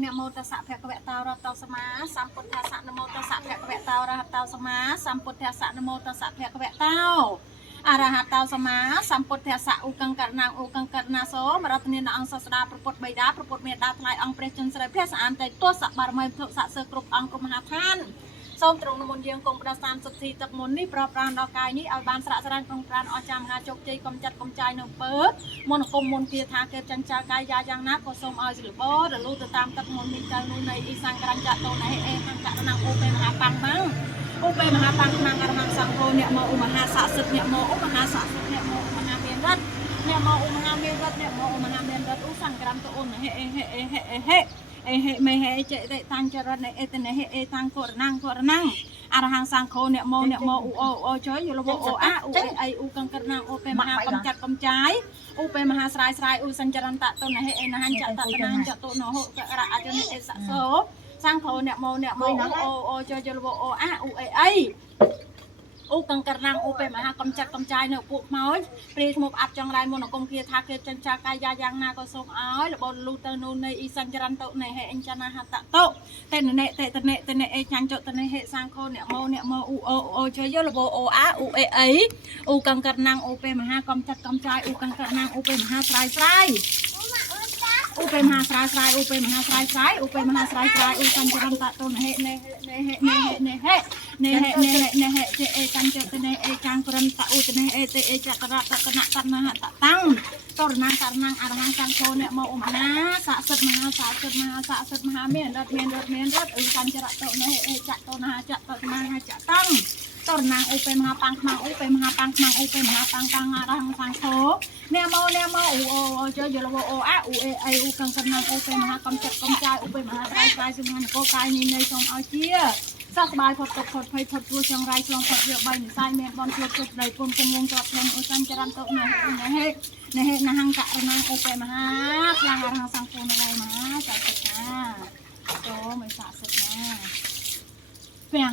เนโมตัสสะภะคะวะโตอะระหะโตสัมมาสัมพุทธัสสะนะโมตัสสะภะคะวะโตอะระหะโตสัมมาสัมพุทธัสสะนะโมตัสสะภะคะวะโตอะระหะโตสัมมาสัมพุทธัสสะอุกังกัรนังอุกังกัรนาโสมรัตเนนะอังสัสดาพระพุทธบิดาพระพุทธเมตตาทลายអង្គព្រះចិនស្រីព្រះសអានតែទស្សបารមីទុស័កសើគ្រប់អង្គគ្រប់មហាឋានសូមត្រង់នមនយើងគង់ប្រសានសុទ្ធិទឹកមុននេះប្រប្រានដល់កាយនេះឲ្យបានស្រាក់ស្រានក្នុងប្រានអស្ចារ្យមហាជោគជ័យកុំចាត់កុំចាយនៅពើមុនគុំមុនគាថាគេចិញ្ចាកាយយ៉ាងណាក៏សូមឲ្យសិលបរលូទៅតាមទឹកមុននេះទៅនោះនៃអ៊ីសង្ក្រាញ់ចាតោណៃអេខាងកណ្ណាអូបេមហាបាំងបាំងអូបេមហាបាំងខាងអរហង្គសង្ឃោអ្នកមកឧមហាស័ក្តិសិទ្ធអ្នកមកឧមហាស័ក្តិសិទ្ធអ្នកមកមហាមានរដ្ឋអ្នកមកឧមហាមានរដ្ឋអ្នកមកឧមហាមានរដ្ឋឧសង្ក្រាមទៅអូនហេអេហេមេហេចេតេតាំងចរណេអេតនេហេអេតាំងកូរណាំងអរហង្គសង្ឃោអ្នកមកអូជួយយលវអូអាអូអេអ៊ូកង្កណាំអូបេមហាកំចាត់កំចាយអូបេមហាស្រ័យអូសញ្ចរន្តតុនហេអេណហញ្ចតតណាចតុណហកករអជនិអេសសោសង្ឃោអ្នកមកអូជួយយលវអូអាអូអេអូកង្កណាំអូបេមហាកំចាត់កំចាយនៅពួកខ្មោចព្រាយឈ្មោះអាប់ចង់រៃមុនអង្គគាថាគេចិញ្ចាកាយយ៉ាងណាក៏សូមឲ្យលបលូទៅនោះនៃអ៊ីសញ្ចរន្តតុនៃហេអញ្ចណាហតតុតេណនេតេណេអេចាញ់ចតនេហេសង្ឃោអ្នកមកអូជួយយលវអូអាអូអេអូកង្កណាំអូបេមហាកំចាត់កំចាយអូកង្កណាំអូបេមហាស្រ័យអូបេមហាស្រ័យអូបេមហាស្រ័យអូបេមហាស្រ័យអូសញ្ចរន្តតុនៃហេនេហេចេអេកាញ់ចតនេអេកាងក្រមតឧតនេអេតេអេចក្រតតនតនហតតាំងតរណាំអរហង្គសង្ឃោអ្នកមកឧមហាស័ក្តិសិទ្ធមហាស័ក្តិសិទ្ធមហាមានរដ្ឋអ៊ីសញ្ចរតតុនេអេចតនហចតមហាចតាំងតរណាំអូបេមហាបាំងខ្មាំងអូបេមហាបាំងខ្មាំងអូបេមហាបាំងអរហង្គសង្ឃោអ្នកមកអូជួយយលវអូអាអូអេអូកង្កណាំអូបេមហាកំចាត់កំចាយអូបេមហាស្រ័យសំខាន់កោកាយនេះនៃសូមឲ្យជាសក្បាយផុតទុកផុតភ័យផុតព្រោះចង្រៃឆ្លងផុតវា3និស័យមានបនជួបជុំដីពុំគង់វងជាប់ខ្លួនអូសញ្ចរន្តតុណហេណហង្ករណាំអូបេមហាខ្លាំងអរហង្គសង្ឃោនៅឡើយមហាចតតាចូលមិនស័ក្តិសិទ្ធណាពាំង